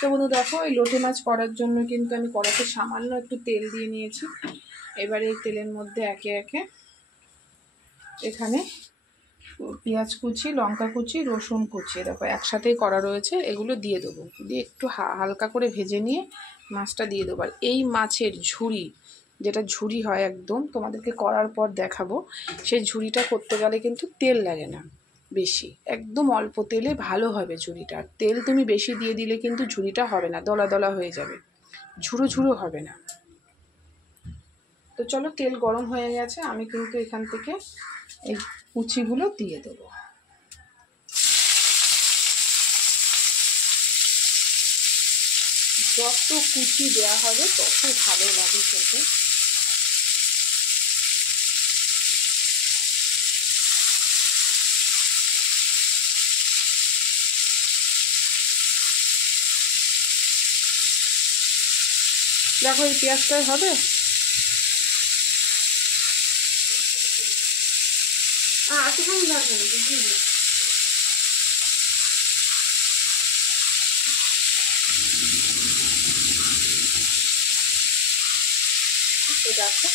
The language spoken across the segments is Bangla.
তো বন্ধু দেখো এই লোটে মাছ করার জন্য কিন্তু আমি কড়াতে সামান্য একটু তেল দিয়ে নিয়েছি। এবারে এই তেলের মধ্যে একে একে এখানে পেঁয়াজ কুচি, লঙ্কা কুচি, রসুন কুচি দেখো একসাথেই করা রয়েছে, এগুলো দিয়ে দেবো। দিয়ে একটু হালকা করে ভেজে নিয়ে মাছটা দিয়ে দেবো। আর এই মাছের ঝুড়ি, যেটা ঝুড়ি হয় একদম, তোমাদেরকে করার পর দেখাবো, সেই ঝুড়িটা করতে গেলে কিন্তু তেল লাগে না বেশি, একদম অল্প তেলে ভালো হবে ঝুড়িটা। তেল তুমি বেশি দিয়ে দিলে কিন্তু ঝুড়িটা হবে না, দলা দলা হয়ে যাবে, ঝুড়ো ঝুড়ো হবে না। তো চলো, তেল গরম হয়ে গেছে, আমি কিন্তু এখান থেকে এই কুচিগুলো দিয়ে দেবো। যত কুচি দেওয়া হবে তত ভালো লাগে খেতে। দেখো এই পেঁয়াজটাই হবে। দেখো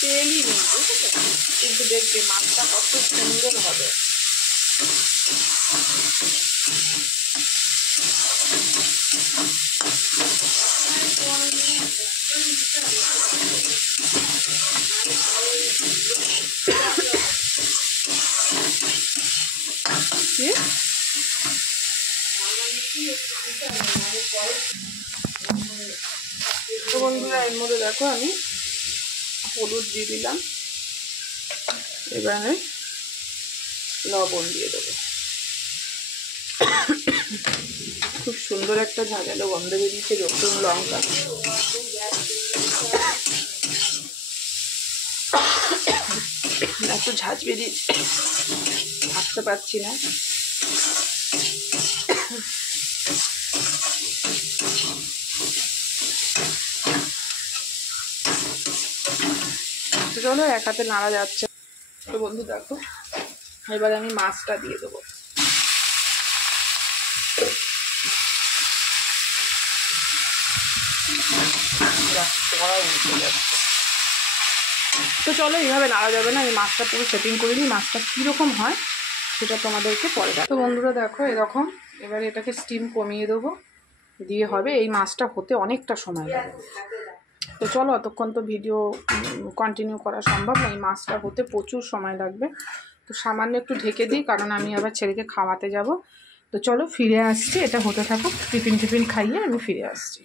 তেলই নেই, বুঝেছো? কিন্তু দেখবে মাছটা কত সুন্দর হবে। তো বন্ধুরা এর মধ্যে দেখো আমি হলুদ দিয়ে দিলাম, এবারে লবণ দিয়ে দেবো। খুব সুন্দর একটা ঝাঁঝালো গন্ধ বেরিয়েছে রসুন লঙ্কা। এত ঝাঁঝ বেরিয়েছে থাকতে পারছি না। চলো, এক হাতে নাড়া যাচ্ছে। তো বন্ধু দেখো এবার আমি মাছটা দিয়ে দেবো। তো চলো, এইভাবে নাড়া যাবে না, আমি মাছটা পুরো সেটিং করে নিই, মাছটা কীরকম হয় সেটা তোমাদেরকে পরে দেখ। তো বন্ধুরা দেখো এরকম, এবারে এটাকে স্টিম কমিয়ে দেবো, দিয়ে হবে এই মাছটা হতে অনেকটা সময় লাগে। তো চলো, অতক্ষণ তো ভিডিও কন্টিনিউ করা সম্ভব না, এই মাছটা হতে প্রচুর সময় লাগবে। তো সামান্য একটু ঢেকে দিই, কারণ আমি আবার ছেলেকে খাওয়াতে যাব। তো চলো ফিরে আসছি, এটা হতে থাকুক, টিফিন খাইয়ে আমি ফিরে আসছি।